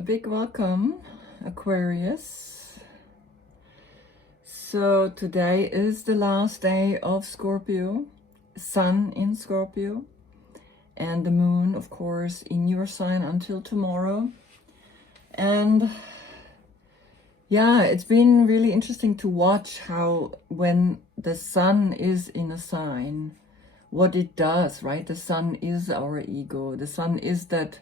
A big welcome, Aquarius. So today is the last day of Scorpio, Sun in Scorpio, and the Moon, of course, in your sign until tomorrow. And yeah, it's been really interesting to watch how when the Sun is in a sign, what it does, right? The Sun is our ego. The Sun is that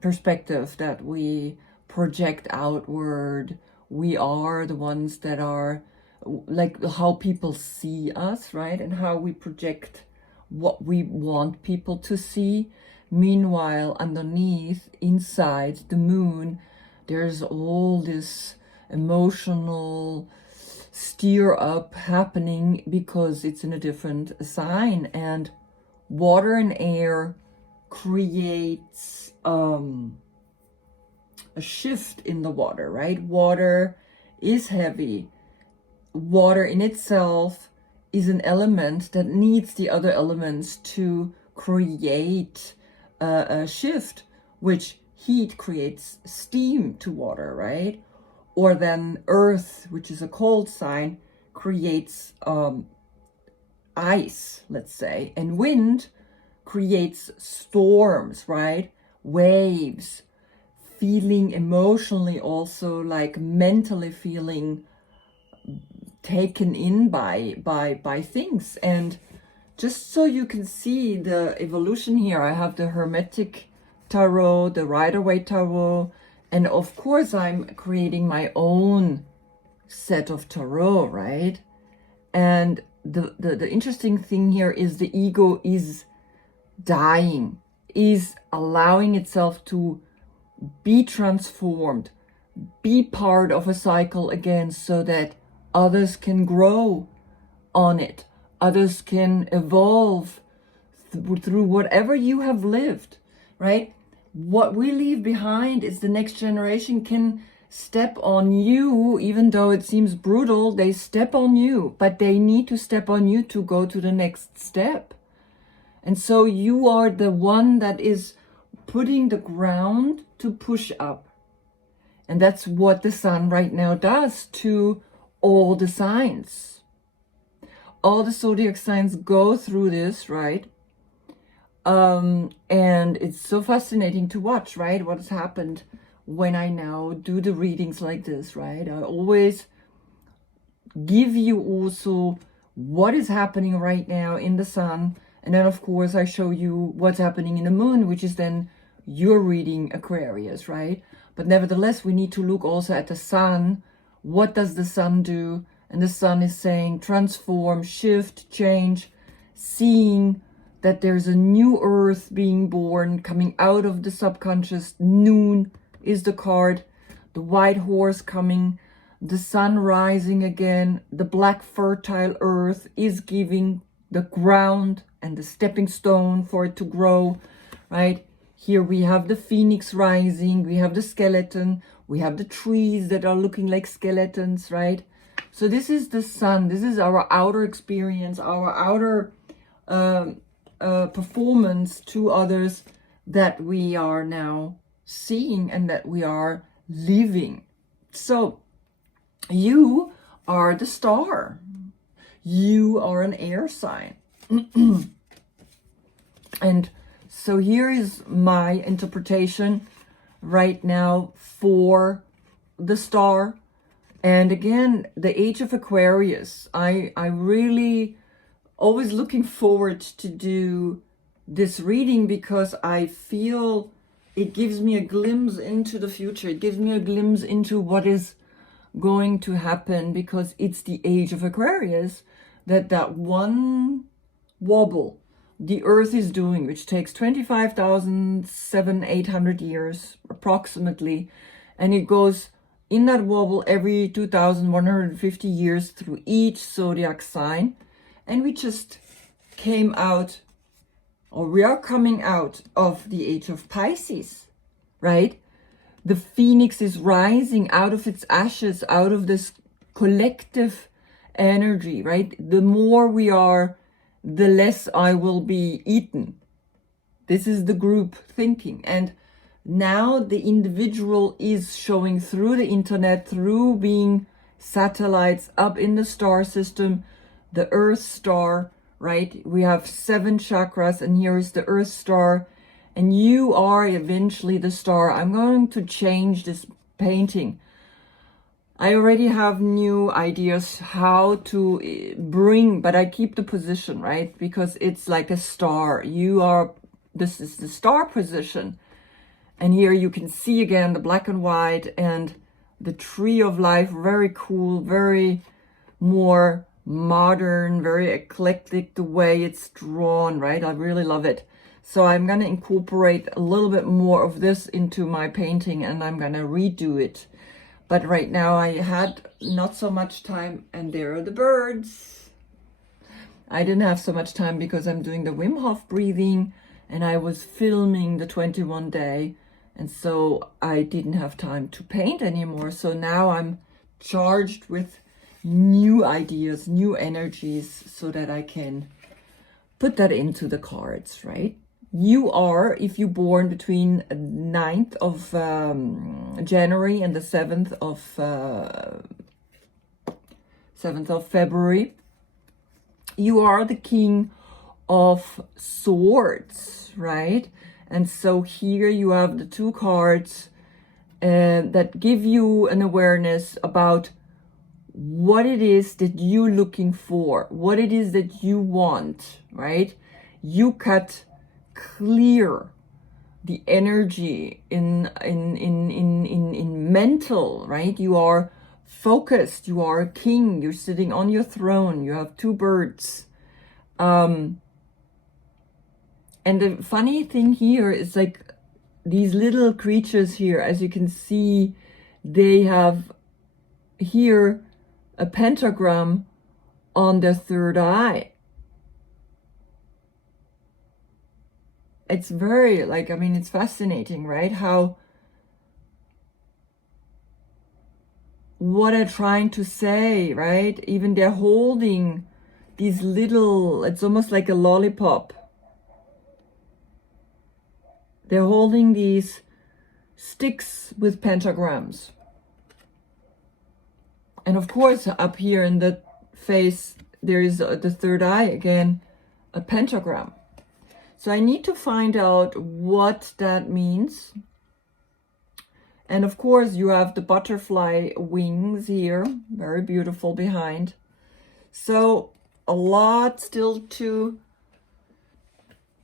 perspective that we project outward. We are the ones that are like how people see us, right? And how we project what we want people to see. Meanwhile, underneath, inside the Moon, there's all this emotional stir up happening because it's in a different sign, and water and air creates a shift in the water, right? Water is heavy. Water in itself is an element that needs the other elements to create a shift, which heat creates steam to water, right? Or then earth, which is a cold sign, creates ice, let's say, and wind creates storms, right? Waves, feeling emotionally, also like mentally feeling taken in by things. And just so you can see the evolution here, I have the Hermetic Tarot, the Rider-Waite Tarot, and of course I'm creating my own set of tarot, right? And the interesting thing here is the ego is dying, is allowing itself to be transformed, be part of a cycle again, so that others can grow on it, others can evolve through whatever you have lived, right? What we leave behind is the next generation can step on you. Even though it seems brutal, they step on you, but they need to step on you to go to the next step. And so you are the one that is putting the ground to push up. And that's what the Sun right now does to all the signs. All the zodiac signs go through this, right? And it's so fascinating to watch, right? What has happened when I now do the readings like this, right? I always give you also what is happening right now in the Sun. And then, of course, I show you what's happening in the Moon, which is then your reading, Aquarius, right? But nevertheless, we need to look also at the Sun. What does the Sun do? And the Sun is saying transform, shift, change, seeing that there's a new earth being born, coming out of the subconscious. Noon is the card, the white horse coming, the Sun rising again, the black fertile earth is giving the ground and the stepping stone for it to grow, right? Here we have the phoenix rising, we have the skeleton, we have the trees that are looking like skeletons, right? So this is the Sun, this is our outer experience, our outer performance to others that we are now seeing and that we are living. So you are the star. You are an air sign. And so here is my interpretation right now for the star. And again, the age of Aquarius. I really always looking forward to do this reading because I feel it gives me a glimpse into the future. It gives me a glimpse into what is going to happen, because it's the age of Aquarius that one wobble the Earth is doing, which takes 25,800 years approximately, and it goes in that wobble every 2,150 years through each zodiac sign. And we just came out, or we are coming out of the age of Pisces, right? The phoenix is rising out of its ashes, out of this collective energy, right? The more we are, the less I will be eaten. This is the group thinking. And Now the individual is showing through the internet, through being satellites up in the star system, the Earth star, right? We have 7 chakras, and here is the Earth star, and you are eventually the star. I'm going to change this painting. I already have new ideas how to bring, but I keep the position, right? Because it's like a star. This is the star position. And here you can see again the black and white and the tree of life. Very cool, very more modern, very eclectic the way it's drawn, right? I really love it. So I'm going to incorporate a little bit more of this into my painting, and I'm going to redo it. But right now I had not so much time, and there are the birds. I didn't have so much time because I'm doing the Wim Hof breathing, and I was filming the 21 day. And so I didn't have time to paint anymore. So now I'm charged with new ideas, new energies, so that I can put that into the cards, right? You are, if you're born between 9th of January and the 7th of February, you are the King of Swords, right? And so here you have the 2 cards that give you an awareness about what it is that you're looking for, what it is that you want, right? You cut clear the energy in mental, right? You are focused, you are a king, you're sitting on your throne, you have 2 birds. And the funny thing here is like these little creatures here, as you can see, they have here a pentagram on their 3rd eye. It's very like, I mean, it's fascinating, right? How what they're trying to say, right? Even they're holding these little, it's almost like a lollipop. They're holding these sticks with pentagrams. And of course, up here in the face, there is the 3rd eye again, a pentagram. So I need to find out what that means. And of course, you have the butterfly wings here, very beautiful behind. So a lot still to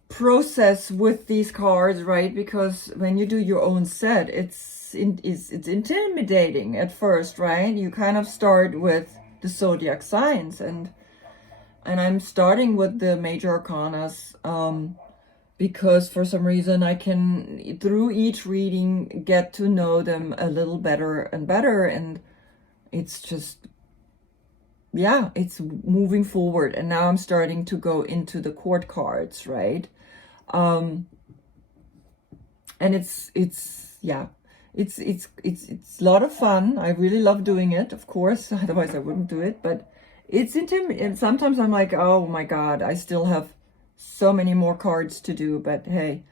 process with these cards, right? Because when you do your own set, it's intimidating at first, right? You kind of start with the zodiac signs, and I'm starting with the major arcanas because for some reason I can, through each reading, get to know them a little better and better, and it's just, yeah, it's moving forward. And now I'm starting to go into the court cards, right? And it's a lot of fun. I really love doing it, of course, otherwise I wouldn't do it, but it's intimidating. And sometimes I'm like, oh my God, I still have so many more cards to do, but hey,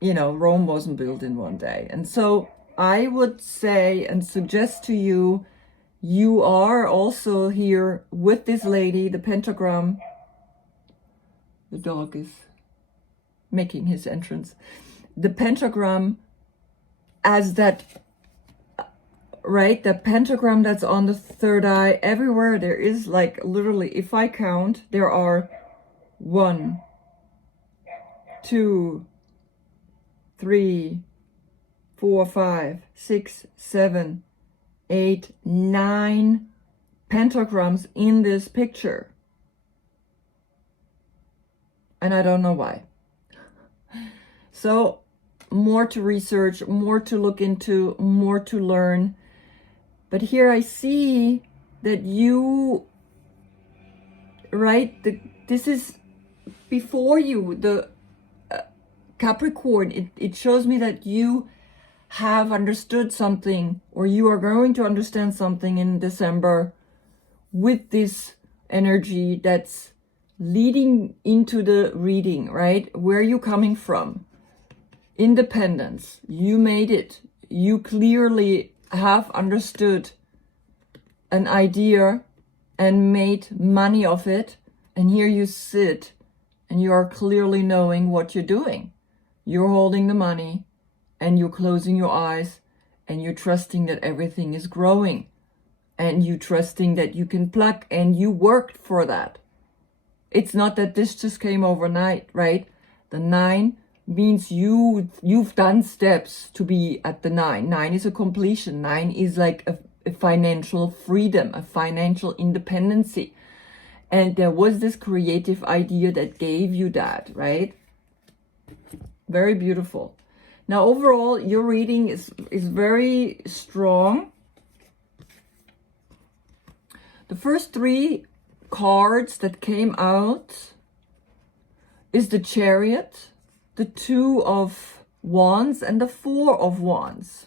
you know, Rome wasn't built in one day. And so I would say and suggest to you, you are also here with this lady, the pentagram. The dog is making his entrance. The pentagram as that, right? The pentagram that's on the 3rd eye. Everywhere there is, like, literally, if I count, there are 1, 2, 3, 4, 5, 6, 7, 8, 9 pentagrams in this picture. And I don't know why. So more to research, more to look into, more to learn. But here I see that you, right, this is before you, the Capricorn. It shows me that you have understood something, or you are going to understand something in December with this energy that's leading into the reading, right? Where are you coming from? independence. You made it. You clearly have understood an idea and made money of it. And here you sit and you are clearly knowing what you're doing. You're holding the money and you're closing your eyes and you're trusting that everything is growing and you trusting that you can pluck, and you worked for that. It's not that this just came overnight, right? The 9 means you've done steps to be at the 9. 9 is a completion. 9 is like a financial freedom, a financial independency. And there was this creative idea that gave you that, right? Very beautiful. Now, overall, your reading is very strong. The first 3 cards that came out is the Chariot, the 2 of Wands, and the 4 of Wands.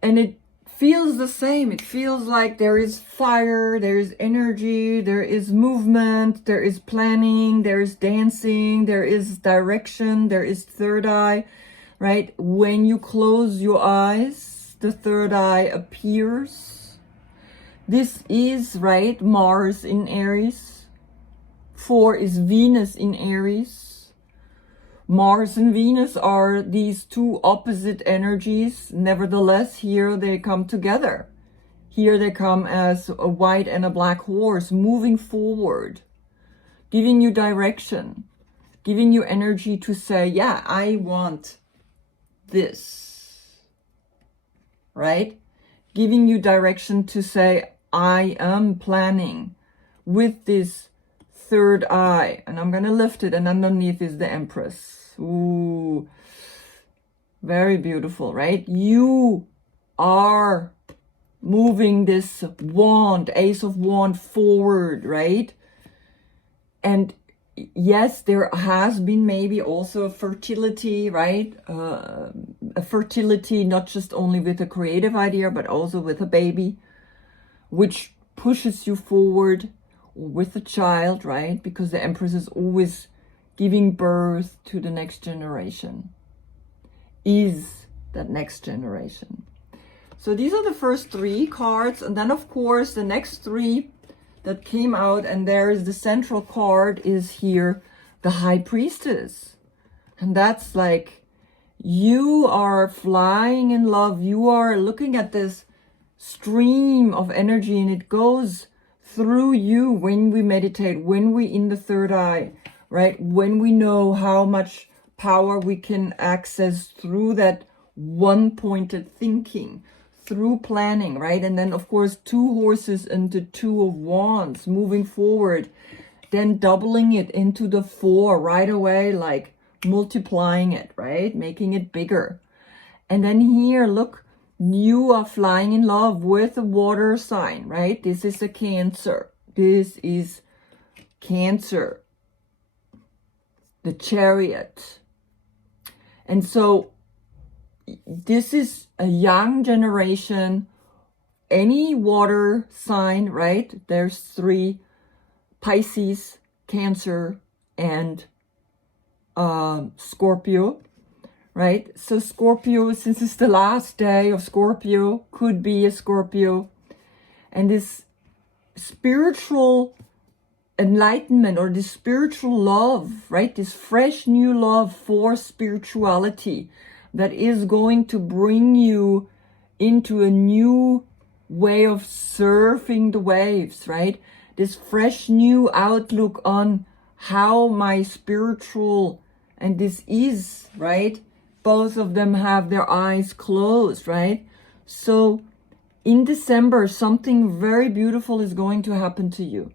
And it feels the same. It feels like there is fire, there is energy, there is movement, there is planning, there is dancing, there is direction, there is third eye, right? When you close your eyes, the third eye appears. This is, right, Mars in Aries. 4 is Venus in Aries. Mars and Venus are these 2 opposite energies. Nevertheless, here they come together. Here they come as a white and a black horse moving forward, giving you direction, giving you energy to say, yeah, I want this, right? Giving you direction to say, I am planning with this third eye, and I'm going to lift it, and underneath is the Empress. Ooh, very beautiful, right? You are moving this wand, Ace of Wand, forward, right? And yes, there has been maybe also a fertility, right? A fertility, not just only with a creative idea, but also with a baby, which pushes you forward, with a child, right? Because the Empress is always giving birth to the next generation, is that next generation. So these are the first 3 cards. And then, of course, the next 3 that came out, and there is the central card is here, the High Priestess. And that's like, you are flying in love. You are looking at this stream of energy, and it goes through you when we meditate, when we in the third eye, right? When we know how much power we can access through that one-pointed thinking, through planning, right? And then, of course, 2 horses and the 2 of Wands moving forward, then doubling it into the 4 right away, like multiplying it, right? Making it bigger. And then here, look, you are flying in love with a water sign, right? This is a Cancer. This is Cancer. The Chariot. And so this is a young generation. Any water sign, right? There's 3, Pisces, Cancer, and Scorpio. Right? So Scorpio, since it's the last day of Scorpio, could be a Scorpio. And this spiritual enlightenment, or this spiritual love, right? This fresh new love for spirituality that is going to bring you into a new way of surfing the waves, right? This fresh new outlook on how my spiritual, and this is, right? Both of them have their eyes closed, right? So in December, something very beautiful is going to happen to you,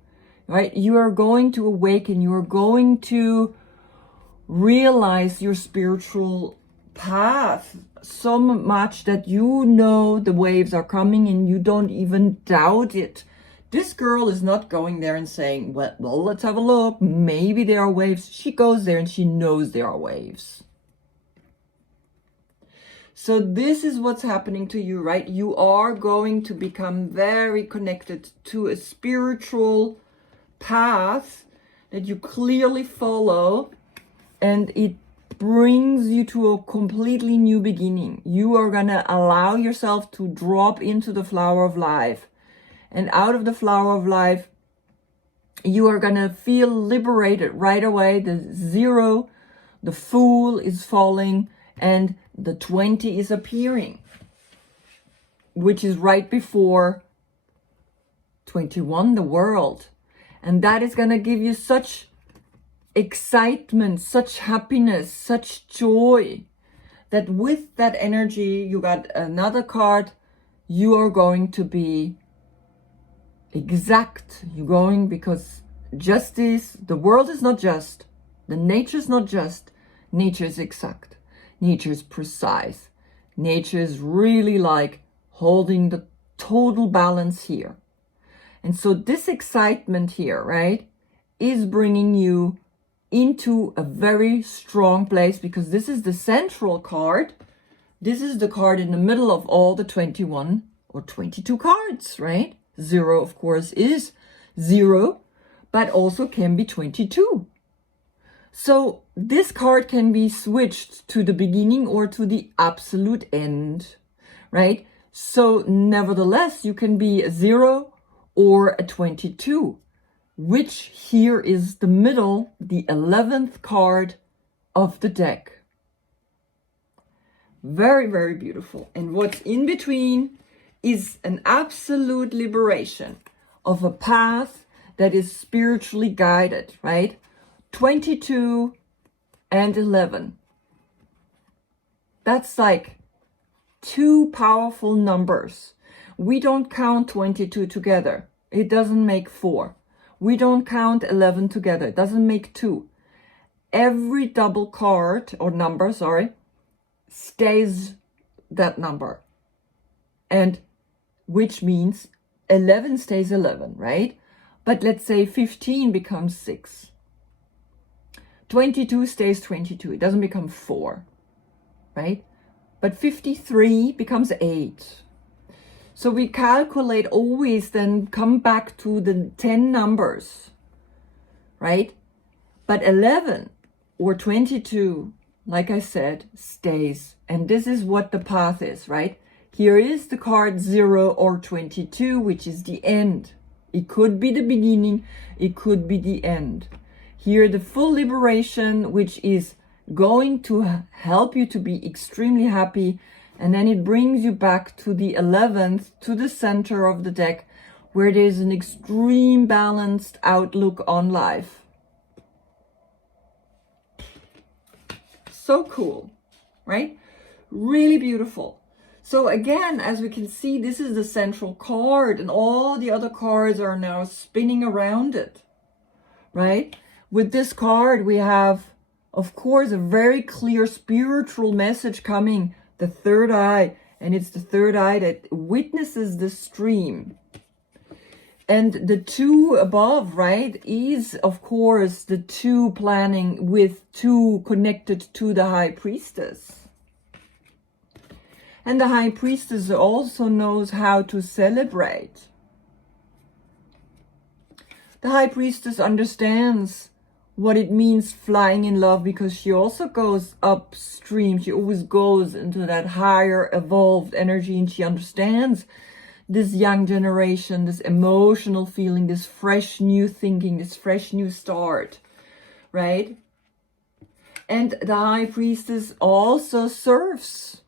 right? You are going to awaken. You are going to realize your spiritual path so much that you know the waves are coming and you don't even doubt it. This girl is not going there and saying, well, let's have a look. Maybe there are waves. She goes there and she knows there are waves. So this is what's happening to you, right? You are going to become very connected to a spiritual path that you clearly follow. and it brings you to a completely new beginning. You are going to allow yourself to drop into the flower of life. And out of the flower of life, you are going to feel liberated right away. The 0, the Fool is falling, and the 20 is appearing, which is right before 21, the World. And that is going to give you such excitement, such happiness, such joy, that with that energy, you got another card, you are going to be exact. You're going, because justice, the world is not just, the nature is not just, nature is exact, nature is precise, nature is really like holding the total balance here. And so this excitement here, right, is bringing you into a very strong place, because this is the central card. This is the card in the middle of all the 21 or 22 cards, right? 0, of course, is 0, but also can be 22. So this card can be switched to the beginning or to the absolute end, right? So nevertheless, you can be a 0 or a 22, which here is the middle, the 11th card of the deck. Very, very beautiful. And what's in between is an absolute liberation of a path that is spiritually guided, right? 22 and 11. That's like 2 powerful numbers. We don't count 22 together. It doesn't make 4. We don't count 11 together. It doesn't make 2. Every double card or number, stays that number. And which means 11 stays 11, right? But let's say 15 becomes 6. 22 stays 22. It doesn't become 4, right? But 53 becomes 8. So we calculate always, then come back to the 10 numbers, right? But 11 or 22, like I said, stays. And this is what the path is, right? Here is the card 0 or 22, which is the end. It could be the beginning, it could be the end. Here the full liberation, which is going to help you to be extremely happy. And then it brings you back to the 11th, to the center of the deck, where there's an extreme balanced outlook on life. So cool, right? Really beautiful. So again, as we can see, this is the central card, and all the other cards are now spinning around it, right? With this card, we have, of course, a very clear spiritual message coming, the third eye, and it's the third eye that witnesses the stream. And the 2 above, right, is, of course, the 2 planning with 2 connected to the High Priestess. And the High Priestess also knows how to celebrate. The High Priestess understands what it means flying in love, because she also goes upstream. She always goes into that higher evolved energy, and she understands this young generation, this emotional feeling, this fresh new thinking, this fresh new start, right? And the High Priestess also serves.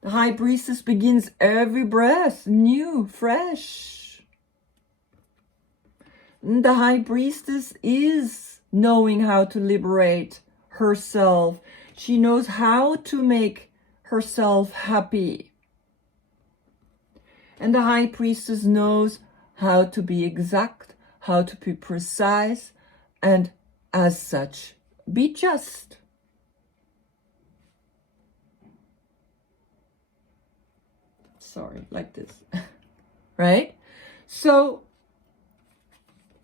The High Priestess begins every breath new, fresh. The High Priestess is knowing how to liberate herself. She knows how to make herself happy. And the High Priestess knows how to be exact, how to be precise, and as such, be just. Sorry, like this, right? So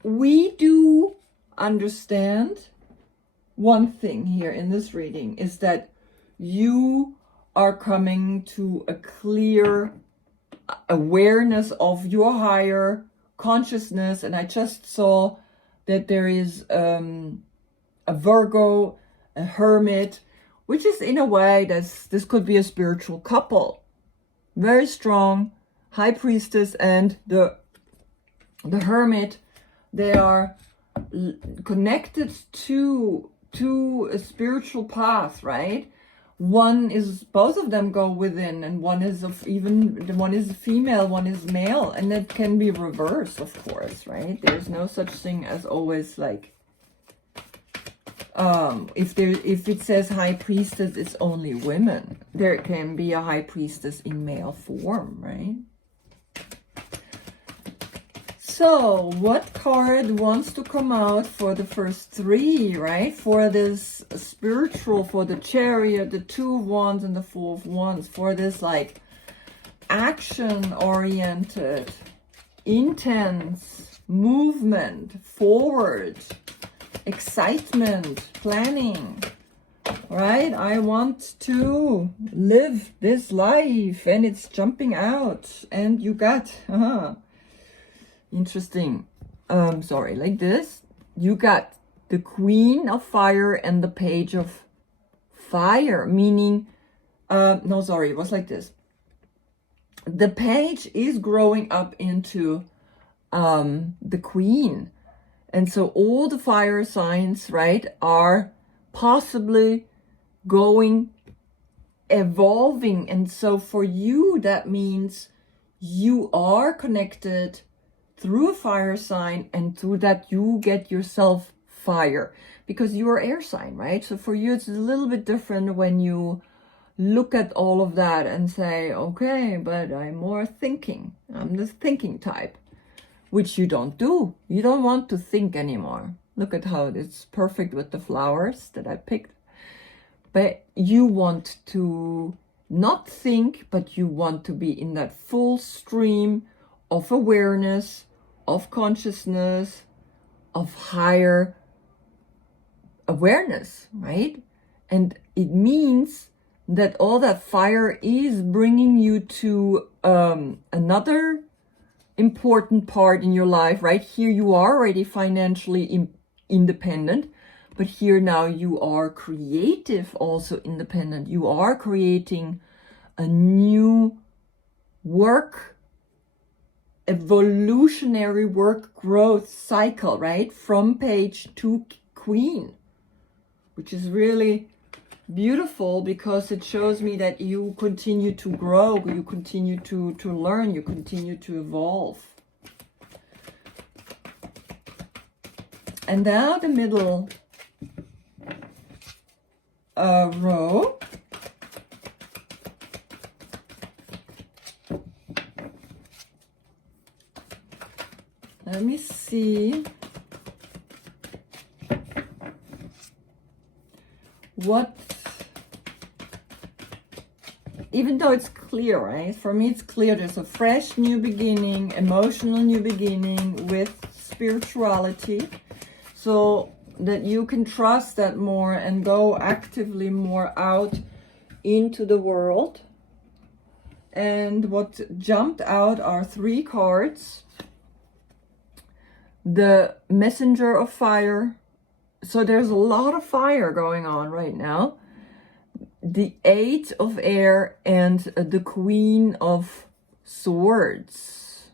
we do understand one thing here in this reading is that you are coming to a clear awareness of your higher consciousness. And I just saw that there is a Virgo, a Hermit, which is in a way, this could be a spiritual couple. Very strong, High Priestess and the Hermit. They are connected to a spiritual path, right? Both of them go within, and one is a female, one is male, and that can be reversed, of course, right? There's no such thing as always like, if it says High Priestess, it's only women. There can be a High Priestess in male form, right? So, what card wants to come out for the first three, right? For this spiritual, for the Chariot, the Two of Wands, and the Four of Wands, for this like action-oriented, intense movement, forward, excitement, planning, right? I want to live this life, and it's jumping out, and you got, interesting. Sorry, like this. You got the Queen of Fire and the Page of Fire, meaning, no, sorry, it was like this. The Page is growing up into the Queen. And so all the fire signs, right, are possibly evolving. And so for you, that means you are connected through a fire sign, and through that you get yourself fire, because you are air sign, right? So for you, it's a little bit different when you look at all of that and say, okay, but I'm more thinking. I'm the thinking type, which you don't do. You don't want to think anymore. Look at how it's perfect with the flowers that I picked. But you want to not think, but you want to be in that full stream of awareness, of consciousness, of higher awareness, right? And it means that all that fire is bringing you to another important part in your life, right? Here you are already financially independent, but here now you are creative, also independent. You are creating a new evolutionary work growth cycle, right? From Page to Queen, which is really beautiful, because it shows me that you continue to grow, you continue to learn, you continue to evolve. And now the middle row. Let me see what, even though it's clear, right? For me, it's clear. There's a fresh new beginning, emotional new beginning with spirituality, so that you can trust that more and go actively more out into the world. And what jumped out are three cards. The Messenger of Fire. So there's a lot of fire going on right now. The Eight of Air and the Queen of Swords.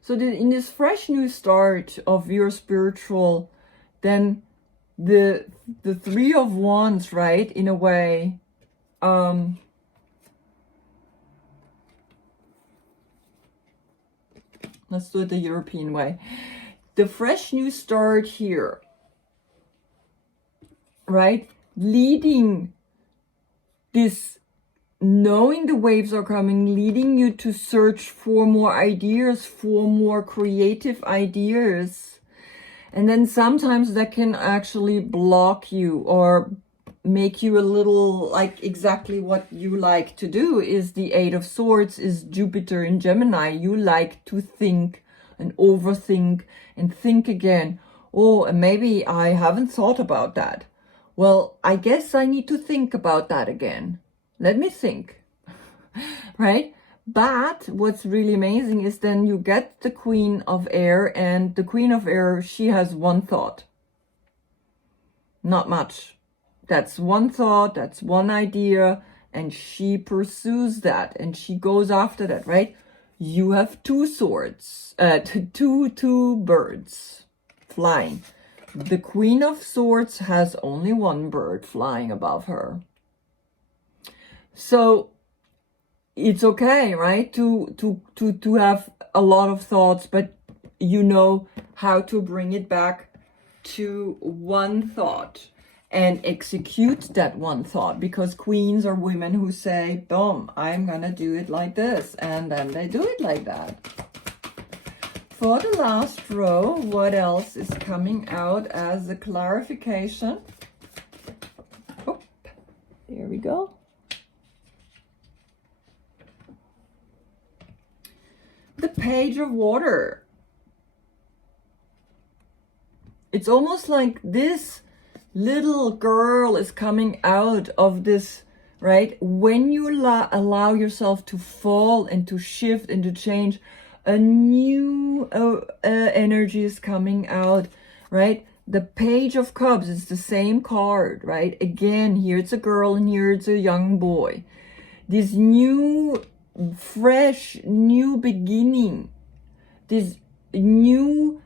So in this fresh new start of your spiritual, then the Three of Wands, right, in a way, let's do it the European way. The fresh new start here, right? Leading this, knowing the waves are coming, leading you to search for more ideas, for more creative ideas. And then sometimes that can actually block you or make you a little like exactly what you like to do. Is the Eight of Swords, is Jupiter in Gemini. You like to think and overthink and think again. Oh, and maybe I haven't thought about that. Well, I guess I need to think about that again. Let me think, right? But what's really amazing is then you get the Queen of Air, and the Queen of Air, she has one thought. Not much. That's one thought, that's one idea, and she pursues that and she goes after that, right? You have two swords, two birds flying. The Queen of Swords has only one bird flying above her. So it's okay, right? To have a lot of thoughts, but you know how to bring it back to one thought and execute that one thought, because queens are women who say, boom, I'm gonna do it like this, and then they do it like that. For the last row, what else is coming out as a clarification? Oh, there we go. The Page of Water. It's almost like this little girl is coming out of this, right? When you allow yourself to fall and to shift and to change, a new energy is coming out, right? The Page of Cups is the same card, right? Again, here it's a girl and here it's a young boy. This new, fresh, new beginning, this new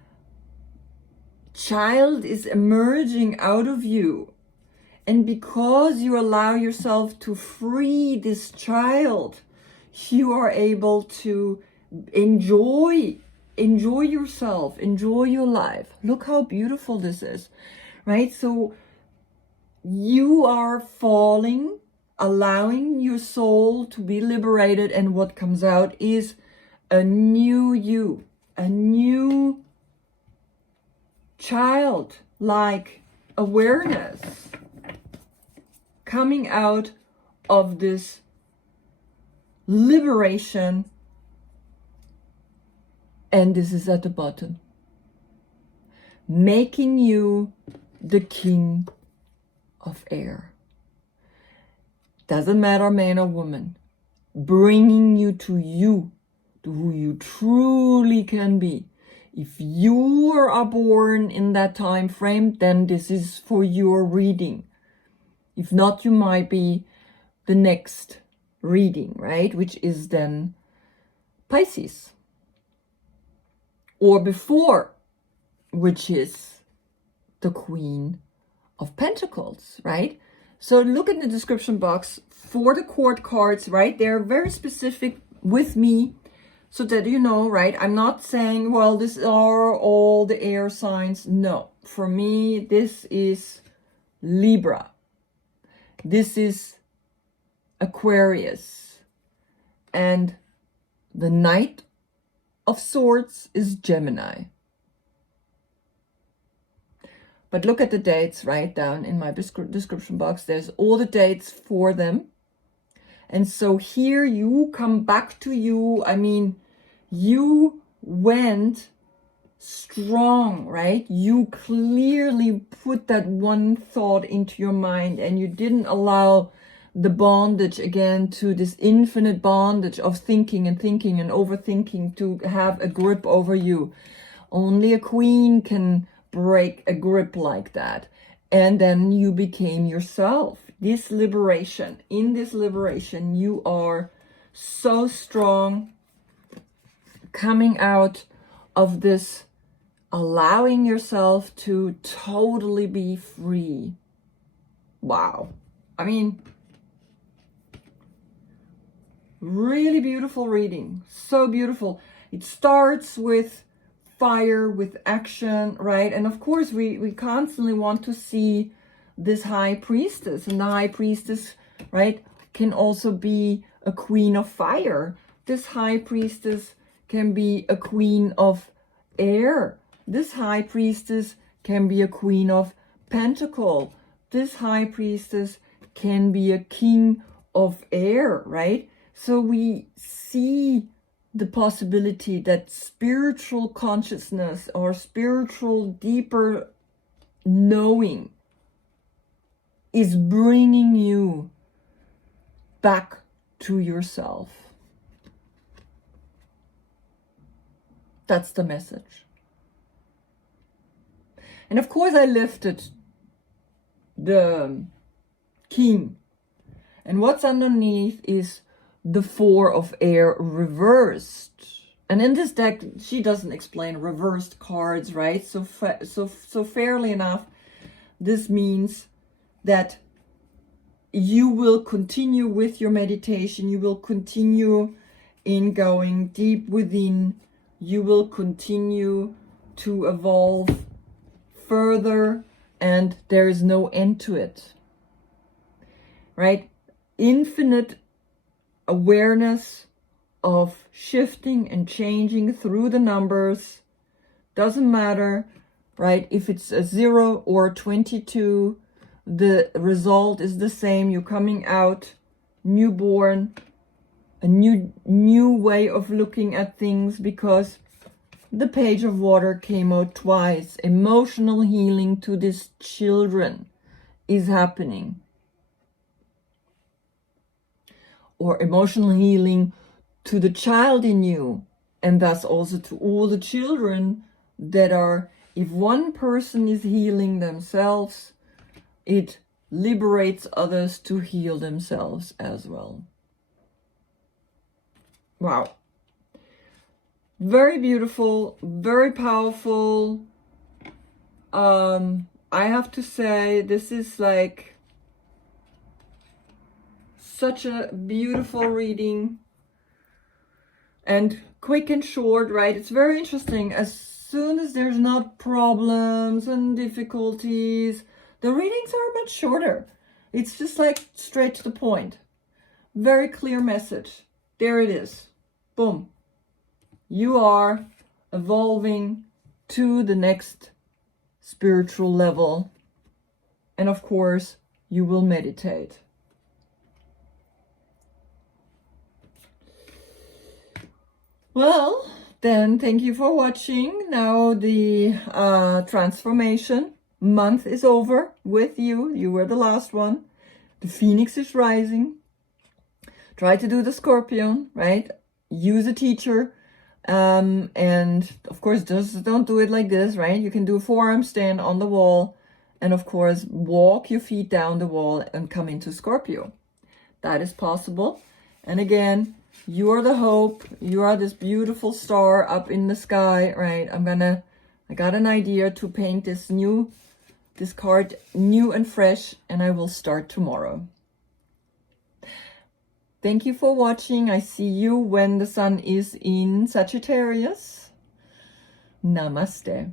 child is emerging out of you. And because you allow yourself to free this child, you are able to enjoy yourself, enjoy your life. Look how beautiful this is, right? So you are falling, allowing your soul to be liberated, and what comes out is a new you, a new childlike awareness coming out of this liberation. And this is at the bottom, making you the King of Air. Doesn't matter man or woman, bringing you to who you truly can be. If you are born in that time frame, then this is for your reading. If not, you might be the next reading, right? Which is then Pisces. Or before, which is the Queen of Pentacles, right? So look in the description box for the court cards, right? They're very specific with me, so that you know, right? I'm not saying, well, these are all the air signs. No, for me, this is Libra. This is Aquarius. And the Knight of Swords is Gemini. But look at the dates right down in my description box. There's all the dates for them. And so here you come back to you. I mean, you went strong, right? You clearly put that one thought into your mind, and you didn't allow the bondage again to this infinite bondage of thinking and thinking and overthinking to have a grip over you. Only a queen can break a grip like that. And then you became yourself. This liberation, in this liberation, you are so strong, coming out of this, allowing yourself to totally be free. Wow. I mean, really beautiful reading. So beautiful. It starts with fire, with action, right? And of course, we constantly want to see this high priestess. And the high priestess, right, can also be a queen of fire. This high priestess can be a queen of air. This high priestess can be a queen of pentacle. This high priestess can be a king of air, right? So we see the possibility that spiritual consciousness or spiritual deeper knowing is bringing you back to yourself. That's the message. And of course I lifted the King. And what's underneath is the Four of Air reversed. And in this deck, she doesn't explain reversed cards, right? So fairly enough, this means that you will continue with your meditation. You will continue in going deep within. You will continue to evolve further, and there is no end to it, right? Infinite awareness of shifting and changing through the numbers. Doesn't matter, right? If it's a 0 or 22, the result is the same. You're coming out newborn, a new way of looking at things, because the Page of Water came out twice. Emotional healing to these children is happening. Or emotional healing to the child in you, and thus also to all the children that are, if one person is healing themselves, it liberates others to heal themselves as well. Wow. Very beautiful, very powerful. I have to say, this is like such a beautiful reading, and quick and short, right? It's very interesting. As soon as there's not problems and difficulties, the readings are much shorter. It's just like straight to the point. Very clear message. There it is. Boom. You are evolving to the next spiritual level. And of course, you will meditate. Well, then thank you for watching. Now the transformation month is over with you. You were the last one. The Phoenix is rising. Try to do the Scorpion, right? Use a teacher. And of course, just don't do it like this, right? You can do a forearm stand on the wall. And of course, walk your feet down the wall and come into Scorpio. That is possible. And again, you are the hope. You are this beautiful star up in the sky, right? I got an idea to paint this card new and fresh, and I will start tomorrow. Thank you for watching. I see you when the sun is in Sagittarius. Namaste.